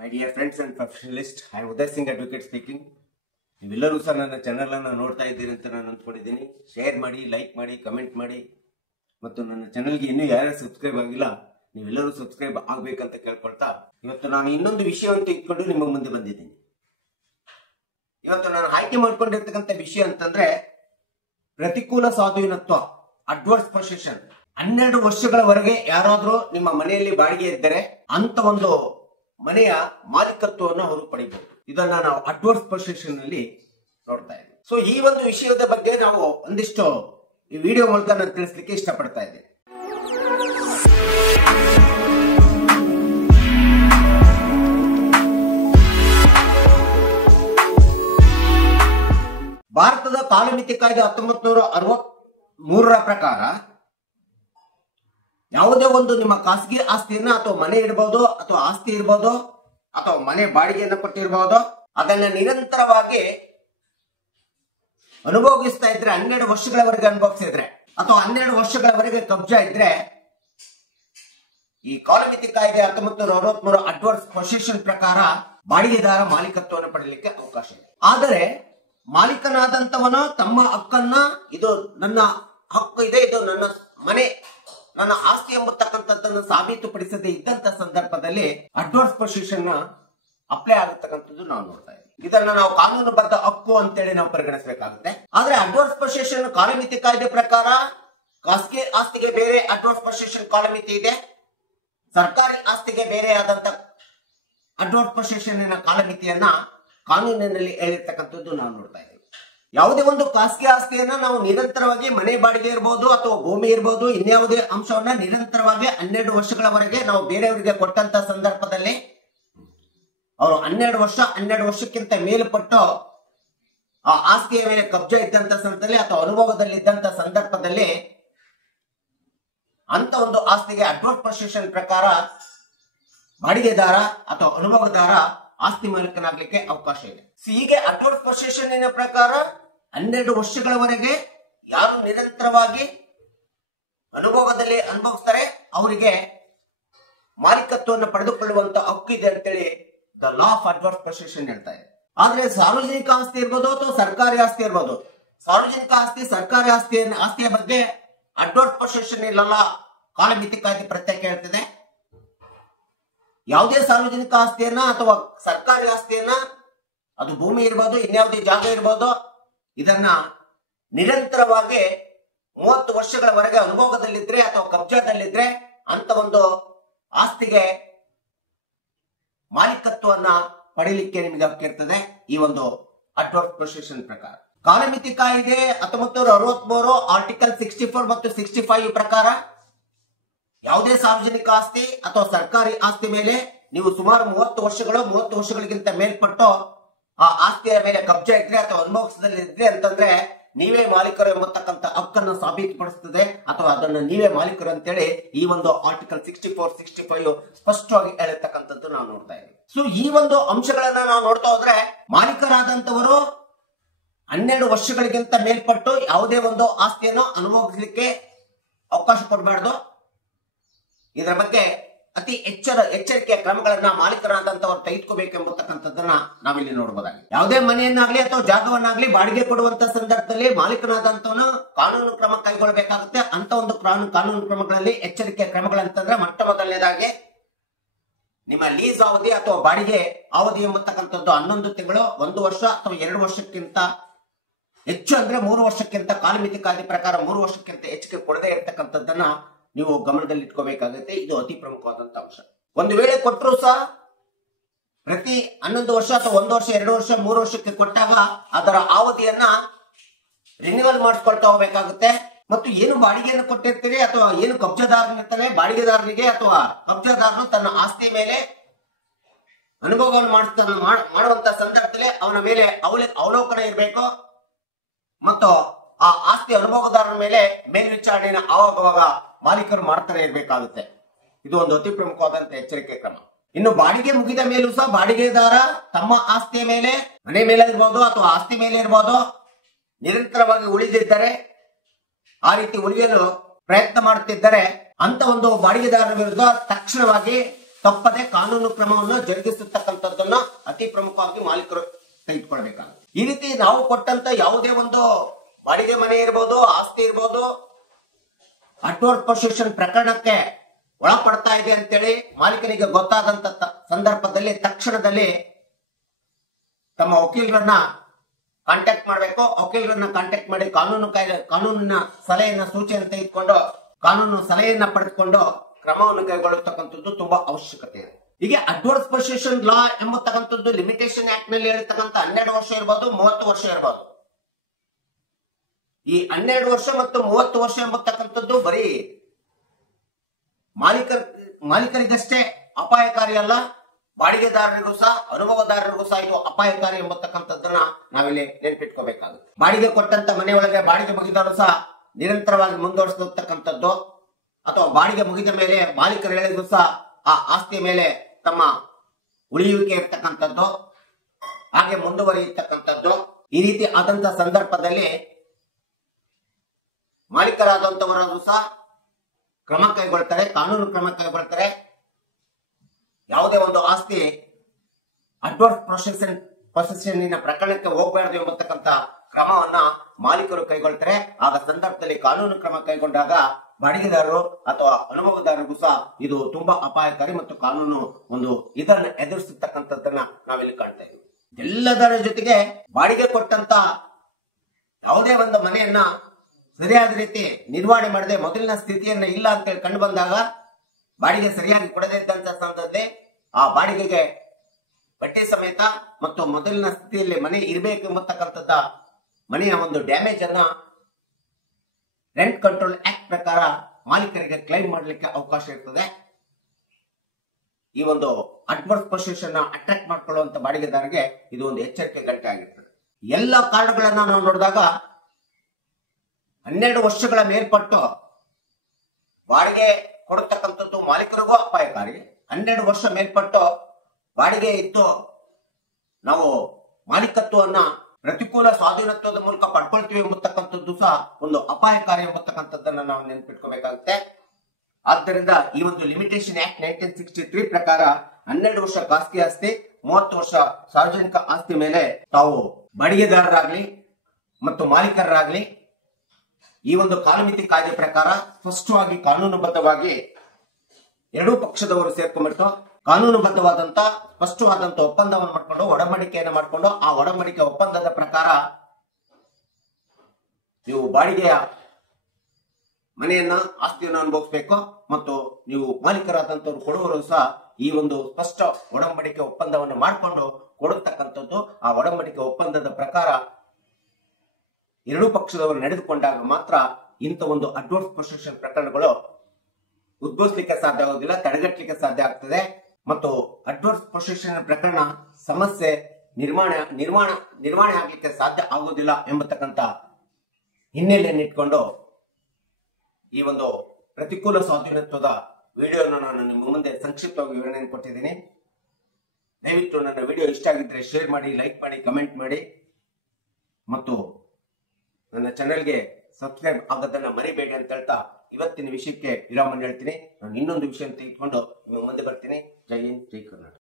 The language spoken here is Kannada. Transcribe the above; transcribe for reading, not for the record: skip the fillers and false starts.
My dear friends and professionalists, I am Uday Singh Advocate speaking. ನೀವೆಲ್ಲರೂ ಸಹ ನನ್ನ ಚಾನೆಲ್ ಅನ್ನು ನೋಡ್ತಾ ಇದ್ದೀರಿ ಅಂತ ನಾನು ಅಂದ್ಕೊಂಡಿದ್ದೀನಿ. ಶೇರ್ ಮಾಡಿ, ಲೈಕ್ ಮಾಡಿ, ಕಮೆಂಟ್ ಮಾಡಿ ಮತ್ತು ನನ್ನ ಚಾನೆಲ್ಗೆ ಇನ್ನೂ ಯಾರು ಸಬ್ಸ್ಕ್ರೈಬ್ ಆಗಿಲ್ಲ ನೀವೆಲ್ಲರೂ ಸಬ್ಸ್ಕ್ರೈಬ್ ಆಗಬೇಕಂತ ಕೇಳ್ಕೊಳ್ತಾ ಇವತ್ತು ನಾನು ಇನ್ನೊಂದು ವಿಷಯವನ್ನು ಇಟ್ಕೊಂಡು ನಿಮ್ಮ ಮುಂದೆ ಬಂದಿದ್ದೀನಿ. ಇವತ್ತು ನಾನು ಆಯ್ಕೆ ಮಾಡ್ಕೊಂಡಿರ್ತಕ್ಕಂಥ ವಿಷಯ ಅಂತಂದ್ರೆ ಪ್ರತಿಕೂಲ ಸ್ವಾಧೀನತ್ವ, ಅಡ್ವರ್ಸ್ ಪೊಸೆಷನ್. 12 ವರ್ಷಗಳವರೆಗೆ ಯಾರಾದ್ರೂ ನಿಮ್ಮ ಮನೆಯಲ್ಲಿ ಬಾಡಿಗೆ ಇದ್ದರೆ ಅಂತ ಒಂದು ಮನೆಯ ಮಾಲೀಕತ್ವವನ್ನು ಅವರು ಪಡಿಬಹುದು. ಇದನ್ನ ನಾವು ಅಡ್ವರ್ಸ್ ಪೊಸೆಷನ್ ಅಲ್ಲಿ ನೋಡ್ತಾ ಇದ್ದೀವಿ. ಸೊ ಈ ಒಂದು ವಿಷಯದ ಬಗ್ಗೆ ನಾವು ಒಂದಿಷ್ಟು ಈ ವಿಡಿಯೋ ಮೂಲಕ ನಾನು ತಿಳಿಸ್ಲಿಕ್ಕೆ ಇಷ್ಟಪಡ್ತಾ ಇದ್ದೇನೆ. ಭಾರತದ ಕಾಲಮಿತಿ ಕಾಯ್ದೆ 1963ರ ಪ್ರಕಾರ ಯಾವುದೇ ಒಂದು ನಿಮ್ಮ ಖಾಸಗಿ ಆಸ್ತಿಯನ್ನ ಅಥವಾ ಮನೆ ಇರಬಹುದು ಅಥವಾ ಆಸ್ತಿ ಇರಬಹುದು ಅಥವಾ ಮನೆ ಬಾಡಿಗೆಯನ್ನು ಕೊಟ್ಟಿರಬಹುದು, ಅದನ್ನ ನಿರಂತರವಾಗಿ ಅನುಭವಿಸ್ತಾ ಇದ್ರೆ 12 ವರ್ಷಗಳವರೆಗೆ ಅನುಭವಿಸಿದ್ರೆ ಅಥವಾ 12 ವರ್ಷಗಳವರೆಗೆ ಕಬ್ಜಾ ಇದ್ರೆ ಈ ಕಾಲಮಿತಿ ಕಾಯ್ದೆ 1963 ಅಡ್ವರ್ಸ್ ಪೊಸೆಷನ್ ಪ್ರಕಾರ ಬಾಡಿಗೆದಾರ ಮಾಲೀಕತ್ವವನ್ನು ಪಡೆಯಲಿಕ್ಕೆ ಅವಕಾಶ ಇದೆ. ಆದರೆ ಮಾಲೀಕನಾದಂತವನು ತಮ್ಮ ಹಕ್ಕನ್ನ, ಇದು ನನ್ನ ಹಕ್ಕು ಇದೆ, ಇದು ನನ್ನ ಮನೆ, ನನ್ನ ಆಸ್ತಿ ಎಂಬತಕ್ಕಂಥದ್ದನ್ನು ಸಾಬೀತುಪಡಿಸದೇ ಇದ್ದಂತ ಸಂದರ್ಭದಲ್ಲಿ ಅಡ್ವರ್ಸ್ ಪೊಸೆಷನ್ ಅಪ್ಲೈ ಆಗತಕ್ಕಂಥದ್ದು ನಾವು ನೋಡ್ತಾ ಇದ್ದೀವಿ. ಇದನ್ನ ನಾವು ಕಾನೂನುಬದ್ಧ ಹಕ್ಕು ಅಂತೇಳಿ ನಾವು ಪರಿಗಣಿಸಬೇಕಾಗುತ್ತೆ. ಆದ್ರೆ ಅಡ್ವರ್ಸ್ ಪೊಸೆಷನ್ ಕಾಲಮಿತಿ ಕಾಯ್ದೆ ಪ್ರಕಾರ ಖಾಸಗಿ ಆಸ್ತಿಗೆ ಬೇರೆ ಅಡ್ವರ್ಸ್ ಪೊಸೆಷನ್ ಕಾಲಮಿತಿ ಇದೆ, ಸರ್ಕಾರಿ ಆಸ್ತಿಗೆ ಬೇರೆ ಆದಂತ ಅಡ್ವರ್ಸ್ ಪೊಸೆಷನ್ ಕಾಲಮಿತಿಯನ್ನ ಕಾನೂನಿನಲ್ಲಿ ಹೇಳಿರ್ತಕ್ಕಂಥದ್ದು ನಾವು ನೋಡ್ತಾ ಇದ್ದೀವಿ. ಯಾವುದೇ ಒಂದು ಖಾಸಗಿ ಆಸ್ತಿಯನ್ನ ನಾವು ನಿರಂತರವಾಗಿ ಮನೆ ಬಾಡಿಗೆ ಇರಬಹುದು ಅಥವಾ ಭೂಮಿ ಇರಬಹುದು, ಇನ್ಯಾವುದೇ ಅಂಶವನ್ನ ನಿರಂತರವಾಗಿ 12 ವರ್ಷಗಳವರೆಗೆ ನಾವು ಬೇರೆಯವರಿಗೆ ಕೊಟ್ಟಂತ ಸಂದರ್ಭದಲ್ಲಿ ಅವರು 12 ವರ್ಷಕ್ಕಿಂತ ಮೇಲ್ಪಟ್ಟು ಆ ಆಸ್ತಿಯ ಮೇಲೆ ಕಬ್ಜಾ ಇದ್ದಂತ ಸಂದರ್ಭದಲ್ಲಿ ಅಥವಾ ಅನುಭವದಲ್ಲಿ ಇದ್ದಂತ ಸಂದರ್ಭದಲ್ಲಿ ಅಂತ ಒಂದು ಆಸ್ತಿಗೆ ಅಡ್ವರ್ಸ್ ಪೊಸೆಷನ್ ಪ್ರಕಾರ ಬಾಡಿಗೆದಾರ ಅಥವಾ ಅನುಭವದಾರ ಆಸ್ತಿ ಮಾಲೀಕನಾಗ್ಲಿಕ್ಕೆ ಅವಕಾಶ ಇದೆ. ಹೀಗೆ ಅಡ್ವರ್ಸ್ ಪೊಸೆಷನ್ ಪ್ರಕಾರ 12 ವರ್ಷಗಳವರೆಗೆ ಯಾರು ನಿರಂತರವಾಗಿ ಅನುಭವದಲ್ಲಿ ಅನುಭವಿಸ್ತಾರೆ ಅವರಿಗೆ ಮಾಲೀಕತ್ವವನ್ನು ಪಡೆದುಕೊಳ್ಳುವಂತ ಹಕ್ಕು ಇದೆ ಅಂತೇಳಿ the law of adverse possession ಹೇಳ್ತಾ ಇದೆ. ಆದ್ರೆ ಸಾರ್ವಜನಿಕ ಆಸ್ತಿ ಇರ್ಬೋದು ಅಥವಾ ಸರ್ಕಾರಿ ಆಸ್ತಿ ಇರ್ಬೋದು, ಸಾರ್ವಜನಿಕ ಆಸ್ತಿ, ಸರ್ಕಾರಿ ಆಸ್ತಿಯ ಬಗ್ಗೆ ಅಡ್ವರ್ಸ್ ಪೊಸೆಷನ್ ಇಲ್ಲಲ್ಲ ಕಾಲಮಿತಿ ಕಾಯ್ದೆ ಪ್ರತ್ಯೇಕ ಹೇಳ್ತಿದೆ. ಯಾವುದೇ ಸಾರ್ವಜನಿಕ ಆಸ್ತಿಯನ್ನ ಅಥವಾ ಸರ್ಕಾರಿ ಆಸ್ತಿಯನ್ನ, ಅದು ಭೂಮಿ ಇರ್ಬೋದು, ಇನ್ಯಾವುದೇ ಜಾಗ ಇರ್ಬೋದು, ಇದನ್ನ ನಿರಂತರವಾಗಿ 30 ವರ್ಷಗಳವರೆಗೆ ಅನುಭವದಲ್ಲಿದ್ರೆ ಅಥವಾ ಕಬ್ಜಾದಲ್ಲಿದ್ರೆ ಅಂತ ಒಂದು ಆಸ್ತಿಗೆ ಮಾಲೀಕತ್ವವನ್ನ ಪಡೆಯಲಿಕ್ಕೆ ನಿಮಗೆ ಹಕ್ಕು ಇರ್ತದೆ ಈ ಒಂದು ಅಡ್ವರ್ಸ್ ಪೊಸೆಷನ್ ಪ್ರಕಾರ. ಕಾಲಮಿತಿ ಕಾಯ್ದೆ 1963 ಆರ್ಟಿಕಲ್ 64 ಮತ್ತು 65 ಪ್ರಕಾರ ಯಾವುದೇ ಸಾರ್ವಜನಿಕ ಆಸ್ತಿ ಅಥವಾ ಸರ್ಕಾರಿ ಆಸ್ತಿ ಮೇಲೆ ನೀವು ಸುಮಾರು 30 ವರ್ಷಗಳಿಗಿಂತ ಮೇಲ್ಪಟ್ಟು ಆ ಆಸ್ತಿಯ ಮೇಲೆ ಕಬ್ಜಾ ಇದ್ರೆ ಅಥವಾ ಅನುಭವಿಸದಲ್ಲಿ ಇದ್ರೆ ಅಂತಂದ್ರೆ ನೀವೇ ಮಾಲೀಕರು ಎಂಬತಕ್ಕಂಥ ಹಕ್ಕನ್ನು ಸಾಬೀತುಪಡಿಸುತ್ತದೆ ಅಥವಾ ಅದನ್ನ ನೀವೇ ಮಾಲೀಕರು ಅಂತೇಳಿ ಈ ಒಂದು ಆರ್ಟಿಕಲ್ 64, 65 ಸ್ಪಷ್ಟವಾಗಿ ಹೇಳಿರ್ತಕ್ಕಂಥದ್ದು ನಾವು ನೋಡ್ತಾ ಇದ್ದೀವಿ. ಸೊ ಈ ಒಂದು ಅಂಶಗಳನ್ನ ನಾವು ನೋಡ್ತಾ ಹೋದ್ರೆ ಮಾಲೀಕರಾದಂತವರು 12 ವರ್ಷಗಳಿಗಿಂತ ಮೇಲ್ಪಟ್ಟು ಯಾವುದೇ ಒಂದು ಆಸ್ತಿಯನ್ನು ಅನುಭವಿಸಲಿಕ್ಕೆ ಅವಕಾಶ ಕೊಡಬಾರ್ದು. ಇದರ ಬಗ್ಗೆ ಅತಿ ಎಚ್ಚರಿಕೆಯ ಕ್ರಮಗಳನ್ನ ಮಾಲೀಕರಾದಂತವರು ತೆಗೆದುಕೋಬೇಕೆಂಬತಕ್ಕಂಥದ್ದನ್ನ ನಾವಿಲ್ಲಿ ನೋಡಬಹುದಾಗಿದೆ. ಯಾವುದೇ ಮನೆಯನ್ನಾಗ್ಲಿ ಅಥವಾ ಜಾಗವನ್ನಾಗ್ಲಿ ಬಾಡಿಗೆ ಕೊಡುವಂತ ಸಂದರ್ಭದಲ್ಲಿ ಮಾಲೀಕನಾದಂತವನು ಕಾನೂನು ಕ್ರಮ ಕೈಗೊಳ್ಳಬೇಕಾಗುತ್ತೆ. ಅಂತ ಒಂದು ಕಾನೂನು ಕ್ರಮಗಳಲ್ಲಿ ಎಚ್ಚರಿಕೆಯ ಕ್ರಮಗಳಂತಂದ್ರೆ ಮೊಟ್ಟ ಮೊದಲನೇದಾಗಿ ನಿಮ್ಮ ಲೀಸ್ ಅವಧಿ ಅಥವಾ ಬಾಡಿಗೆ ಅವಧಿ ಎಂಬತಕ್ಕಂಥದ್ದು 11 ತಿಂಗಳು, 1 ವರ್ಷ ಅಥವಾ 2 ವರ್ಷಕ್ಕಿಂತ ಹೆಚ್ಚು ಅಂದ್ರೆ 3 ವರ್ಷಕ್ಕಿಂತ ಕಾಲಮಿತಿ ಕಾಯ್ದೆ ಪ್ರಕಾರ 3 ವರ್ಷಕ್ಕಿಂತ ಹೆಚ್ಚಿಗೆ ಕೊಡದೇ ಇರತಕ್ಕಂಥದ್ದನ್ನ ನೀವು ಗಮನದಲ್ಲಿ ಇಟ್ಕೋಬೇಕಾಗುತ್ತೆ. ಇದು ಅತಿ ಪ್ರಮುಖವಾದಂತ ಅಂಶ. ಒಂದು ವೇಳೆ ಕೊಟ್ಟರು ಸಹ ಪ್ರತಿ 11 ವರ್ಷ ಅಥವಾ 1 ವರ್ಷ, 2 ವರ್ಷ, 3 ವರ್ಷಕ್ಕೆ ಕೊಟ್ಟಾಗ ಅದರ ಅವಧಿಯನ್ನ ರಿನ್ಯೂವಲ್ ಮಾಡಿಸ್ಕೊಳ್ತಾ ಹೋಗ್ಬೇಕಾಗುತ್ತೆ. ಮತ್ತು ಏನು ಬಾಡಿಗೆಯನ್ನು ಕೊಟ್ಟಿರ್ತೀರಿ ಅಥವಾ ಏನು ಕಬ್ಜಾದಾರನಿರ್ತಾನೆ, ಬಾಡಿಗೆದಾರನಿಗೆ ಅಥವಾ ಕಬ್ಜಾದಾರನು ತನ್ನ ಆಸ್ತಿ ಮೇಲೆ ಅನುಭವವನ್ನು ಮಾಡುವಂತ ಸಂದರ್ಭದಲ್ಲಿ ಅವನ ಮೇಲೆ ಅವಲೋಕನ ಇರಬೇಕು ಮತ್ತು ಆ ಆಸ್ತಿ ಅನುಭವದಾರನ ಮೇಲೆ ಮೇಲ್ವಿಚಾರಣೆಯನ್ನು ಆವಾಗ ಮಾಲೀಕರು ಮಾಡ್ತಾನೆ ಇರಬೇಕಾಗುತ್ತೆ. ಇದು ಒಂದು ಅತಿ ಪ್ರಮುಖವಾದಂತ ಎಚ್ಚರಿಕೆ ಕ್ರಮ. ಇನ್ನು ಬಾಡಿಗೆ ಮುಗಿದ ಮೇಲೂ ಸಹ ಬಾಡಿಗೆದಾರ ತಮ್ಮ ಆಸ್ತಿಯ ಮೇಲೆ, ಮನೆ ಮೇಲೆ ಇರ್ಬೋದು ಅಥವಾ ಆಸ್ತಿ ಮೇಲೆ ಇರ್ಬೋದು, ನಿರಂತರವಾಗಿ ಉಳಿದಿದ್ದರೆ, ಆ ರೀತಿ ಉಳಿಯಲು ಪ್ರಯತ್ನ ಮಾಡುತ್ತಿದ್ದರೆ ಅಂತ ಒಂದು ಬಾಡಿಗೆದಾರರ ವಿರುದ್ಧ ತಕ್ಷಣವಾಗಿ ತಪ್ಪದೆ ಕಾನೂನು ಕ್ರಮವನ್ನು ಜರುಗಿಸತಕ್ಕಂಥದ್ದನ್ನ ಅತಿ ಪ್ರಮುಖವಾಗಿ ಮಾಲೀಕರು ತೆಗೆದುಕೊಳ್ಬೇಕಾಗುತ್ತೆ. ಈ ರೀತಿ ನಾವು ಕೊಟ್ಟಂತ ಯಾವುದೇ ಒಂದು ಬಾಡಿಗೆ ಮನೆ ಇರ್ಬೋದು, ಆಸ್ತಿ ಇರ್ಬೋದು, ಅಡ್ವರ್ಸ್ ಪೊಸೆಷನ್ ಪ್ರಕರಣಕ್ಕೆ ಒಳಪಡ್ತಾ ಇದೆ ಅಂತೇಳಿ ಮಾಲೀಕನಿಗೆ ಗೊತ್ತಾದಂತ ಸಂದರ್ಭದಲ್ಲಿ ತಕ್ಷಣದಲ್ಲಿ ತಮ್ಮ ವಕೀಲರನ್ನ ಕಾಂಟ್ಯಾಕ್ಟ್ ಮಾಡಬೇಕು. ವಕೀಲರನ್ನ ಕಾಂಟ್ಯಾಕ್ಟ್ ಮಾಡಿ ಕಾನೂನಿನ ಸಲಹೆಯನ್ನ ಸೂಚನೆ ತೆಗೆದುಕೊಂಡು ಕಾನೂನು ಸಲಹೆಯನ್ನ ಪಡೆದುಕೊಂಡು ಕ್ರಮವನ್ನು ಕೈಗೊಳ್ಳತಕ್ಕಂಥದ್ದು ತುಂಬಾ ಅವಶ್ಯಕತೆ ಇದೆ. ಹೀಗೆ ಅಡ್ವರ್ಸ್ ಪೊಸೆಷನ್ ಲಾ ಎಂಬತಕ್ಕಂಥದ್ದು ಲಿಮಿಟೇಷನ್ ಆಕ್ಟ್ ನಲ್ಲಿ ಹೇಳಿರ್ತಕ್ಕಂಥ 12 ವರ್ಷ ಇರಬಹುದು, 30 ವರ್ಷ ಇರಬಹುದು. ಈ 12 ವರ್ಷ ಮತ್ತು 30 ವರ್ಷ ಎಂಬತಕ್ಕಂಥದ್ದು ಬರೀ ಮಾಲೀಕರಿಗಷ್ಟೇ ಅಪಾಯಕಾರಿ ಅಲ್ಲ, ಬಾಡಿಗೆದಾರರಿಗೂ ಸಹ, ಅನುಭವದಾರರಿಗೂ ಸಹ ಇದು ಅಪಾಯಕಾರಿ ಎಂಬತಕ್ಕಂಥದ್ದನ್ನ ನಾವಿಲ್ಲಿ ನೆನಪಿಟ್ಕೋಬೇಕಾಗುತ್ತೆ. ಬಾಡಿಗೆ ಕೊಟ್ಟಂತ ಮನೆಯೊಳಗೆ ಬಾಡಿಗೆ ಮುಗಿದವರು ಸಹ ನಿರಂತರವಾಗಿ ಮುಂದುವರಿಸತಕ್ಕಂಥದ್ದು, ಅಥವಾ ಬಾಡಿಗೆ ಮುಗಿದ ಮೇಲೆ ಮಾಲೀಕರು ಹೇಳಿದ್ರು ಸಹ ಆ ಆಸ್ತಿಯ ಮೇಲೆ ತಮ್ಮ ಉಳಿಯುವಿಕೆ ಇರ್ತಕ್ಕಂಥದ್ದು, ಹಾಗೆ ಮುಂದುವರಿಯತಕ್ಕಂಥದ್ದು. ಈ ರೀತಿ ಆದಂತ ಸಂದರ್ಭದಲ್ಲಿ ಮಾಲೀಕರಾದಂತವರು ಸಹ ಕ್ರಮ ಕೈಗೊಳ್ತಾರೆ, ಕಾನೂನು ಕ್ರಮ ಕೈಗೊಳ್ತಾರೆ. ಯಾವುದೇ ಒಂದು ಆಸ್ತಿ ಅಡ್ವರ್ಸ್ ಪೊಸೆಷನ್ ಪ್ರಕರಣಕ್ಕೆ ಹೋಗಬಾರದು ಎಂಬತಕ್ಕಂಥ ಕ್ರಮವನ್ನ ಮಾಲೀಕರು ಕೈಗೊಳ್ತಾರೆ. ಆಗ ಸಂದರ್ಭದಲ್ಲಿ ಕಾನೂನು ಕ್ರಮ ಕೈಗೊಂಡಾಗ ಬಾಡಿಗೆದಾರರು ಅಥವಾ ಅನುಭವದಾರರಿಗೂ ಸಹ ಇದು ತುಂಬಾ ಅಪಾಯಕಾರಿ ಮತ್ತು ಕಾನೂನು ಒಂದು ಇದನ್ನ ಎದುರಿಸತಕ್ಕಂಥದ್ದನ್ನ ನಾವಿಲ್ಲಿ ಕಾಣ್ತಾ ಇದ್ದೀವಿ. ಎಲ್ಲದರ ಜೊತೆಗೆ ಬಾಡಿಗೆ ಕೊಟ್ಟಂತ ಯಾವುದೇ ಒಂದು ಮನೆಯನ್ನ ಸರಿಯಾದ ರೀತಿ ನಿರ್ವಹಣೆ ಮಾಡದೆ ಮೊದಲಿನ ಸ್ಥಿತಿಯನ್ನ ಇಲ್ಲ ಅಂತೇಳಿ ಕಂಡು ಬಂದಾಗ, ಬಾಡಿಗೆ ಸರಿಯಾಗಿ ಕೊಡದೇ ಇದ್ದಂತ ಸಂದರ್ಭದಲ್ಲಿ ಆ ಬಾಡಿಗೆಗೆ ಬಡ್ಡಿ ಸಮೇತ ಮತ್ತು ಮೊದಲಿನ ಸ್ಥಿತಿಯಲ್ಲಿ ಮನೆ ಇರಬೇಕು ಎಂಬತಕ್ಕಂಥದ್ದ ಮನೆಯ ಒಂದು ಡ್ಯಾಮೇಜ್ ಅನ್ನ ರೆಂಟ್ ಕಂಟ್ರೋಲ್ ಆಕ್ಟ್ ಪ್ರಕಾರ ಮಾಲೀಕರಿಗೆ ಕ್ಲೈಮ್ ಮಾಡಲಿಕ್ಕೆ ಅವಕಾಶ ಇರ್ತದೆ. ಈ ಒಂದು ಅಡ್ವರ್ಸ್ ಪೊಸೆಷನ್ ಅಟ್ರಾಕ್ಟ್ ಮಾಡ್ಕೊಳ್ಳುವಂತ ಬಾಡಿಗೆದಾರರಿಗೆ ಇದು ಒಂದು ಎಚ್ಚರಿಕೆ ಗಂಟೆ ಆಗಿರ್ತದೆ. ಎಲ್ಲ ಕಾರಣಗಳನ್ನ ನಾವು ನೋಡಿದಾಗ 12 ವರ್ಷಗಳ ಮೇಲ್ಪಟ್ಟು ಬಾಡಿಗೆ ಕೊಡತಕ್ಕಂಥದ್ದು ಮಾಲೀಕರಿಗೂ ಅಪಾಯಕಾರಿ. 12 ವರ್ಷ ಮೇಲ್ಪಟ್ಟು ಬಾಡಿಗೆ ಇತ್ತು ನಾವು ಮಾಲೀಕತ್ವವನ್ನ ಪ್ರತಿಕೂಲ ಸ್ವಾಧೀನತ್ವದ ಮೂಲಕ ಪಡ್ಕೊಳ್ತೀವಿ ಎಂಬತಕ್ಕಂಥದ್ದು ಸಹ ಒಂದು ಅಪಾಯಕಾರಿ ಎಂಬತಕ್ಕಂಥದ್ದನ್ನ ನಾವು ನೆನಪಿಟ್ಕೋಬೇಕಾಗುತ್ತೆ. ಆದ್ದರಿಂದ ಈ ಒಂದು ಲಿಮಿಟೇಷನ್ ಆಕ್ಟ್ 1963 ಪ್ರಕಾರ 12 ವರ್ಷ ಖಾಸಗಿ ಆಸ್ತಿ, 30 ವರ್ಷ ಸಾರ್ವಜನಿಕ ಆಸ್ತಿ ಮೇಲೆ ತಾವು ಬಾಡಿಗೆದಾರರಾಗ್ಲಿ ಮತ್ತು ಮಾಲೀಕರಾಗ್ಲಿ ಈ ಒಂದು ಕಾಲಮಿತಿ ಕಾಯ್ದೆ ಪ್ರಕಾರ ಸ್ಪಷ್ಟವಾಗಿ ಕಾನೂನುಬದ್ಧವಾಗಿ ಎರಡೂ ಪಕ್ಷದವರು ಸೇರ್ಕೊಂಡ್ಬಿಟ್ಟು ಕಾನೂನುಬದ್ಧವಾದಂತ ಸ್ಪಷ್ಟವಾದಂತ ಒಪ್ಪಂದವನ್ನು ಮಾಡಿಕೊಂಡು ಒಡಂಬಡಿಕೆಯನ್ನು ಮಾಡಿಕೊಂಡು ಆ ಒಡಂಬಡಿಕೆ ಒಪ್ಪಂದದ ಪ್ರಕಾರ ನೀವು ಬಾಡಿಗೆಯ ಮನೆಯನ್ನ ಆಸ್ತಿಯನ್ನು ಅನುಭವಿಸಬೇಕು ಮತ್ತು ನೀವು ಮಾಲೀಕರಾದಂತವ್ರು ಕೊಡುವರು ಸಹ ಈ ಒಂದು ಸ್ಪಷ್ಟ ಒಡಂಬಡಿಕೆ ಒಪ್ಪಂದವನ್ನು ಮಾಡಿಕೊಂಡು ಕೊಡತಕ್ಕಂಥದ್ದು. ಆ ಒಡಂಬಡಿಕೆ ಒಪ್ಪಂದದ ಪ್ರಕಾರ ಎರಡೂ ಪಕ್ಷದವರು ನಡೆದುಕೊಂಡಾಗ ಮಾತ್ರ ಇಂಥ ಒಂದು ಅಡ್ವರ್ಸ್ ಪೊಸೆಷನ್ ಪ್ರಕರಣಗಳು ಉದ್ಭವಿಸಲಿಕ್ಕೆ ಸಾಧ್ಯ ಆಗುವುದಿಲ್ಲ, ತಡೆಗಟ್ಟಲಿಕ್ಕೆ ಸಾಧ್ಯ ಆಗ್ತದೆ. ಮತ್ತು ಅಡ್ವರ್ಸ್ ಪೊಸೆಷನ್ ಪ್ರಕರಣ ಸಮಸ್ಯೆ ನಿರ್ವಹಣೆ ಆಗಲಿಕ್ಕೆ ಸಾಧ್ಯ ಆಗುವುದಿಲ್ಲ ಎಂಬತಕ್ಕಂಥ ಹಿನ್ನೆಲೆಯನ್ನು ಇಟ್ಕೊಂಡು ಈ ಒಂದು ಪ್ರತಿಕೂಲ ಸ್ವಾಧೀನತ್ವದ ವಿಡಿಯೋನ ನಾನು ನಿಮ್ಮ ಮುಂದೆ ಸಂಕ್ಷಿಪ್ತವಾಗಿ ವಿವರಣೆಯನ್ನು ಕೊಟ್ಟಿದ್ದೀನಿ. ದಯವಿಟ್ಟು ನನ್ನ ವಿಡಿಯೋ ಇಷ್ಟ ಆಗಿದ್ರೆ ಶೇರ್ ಮಾಡಿ, ಲೈಕ್ ಮಾಡಿ, ಕಮೆಂಟ್ ಮಾಡಿ ಮತ್ತು ನನ್ನ ಚಾನೆಲ್ಗೆ ಸಬ್ಸ್ಕ್ರೈಬ್ ಆಗೋದನ್ನ ಮರಿಬೇಡಿ ಅಂತ ಹೇಳ್ತಾ ಇವತ್ತಿನ ವಿಷಯಕ್ಕೆ ವಿರಾಮ ಹೇಳ್ತೀನಿ. ನಾನು ಇನ್ನೊಂದು ವಿಷಯ ತೆಗೆದುಕೊಂಡು ಮುಂದೆ ಬರ್ತೀನಿ. ಜೈ ಹಿಂದ್, ಜೈ ಕರ್ನಾಟಕ.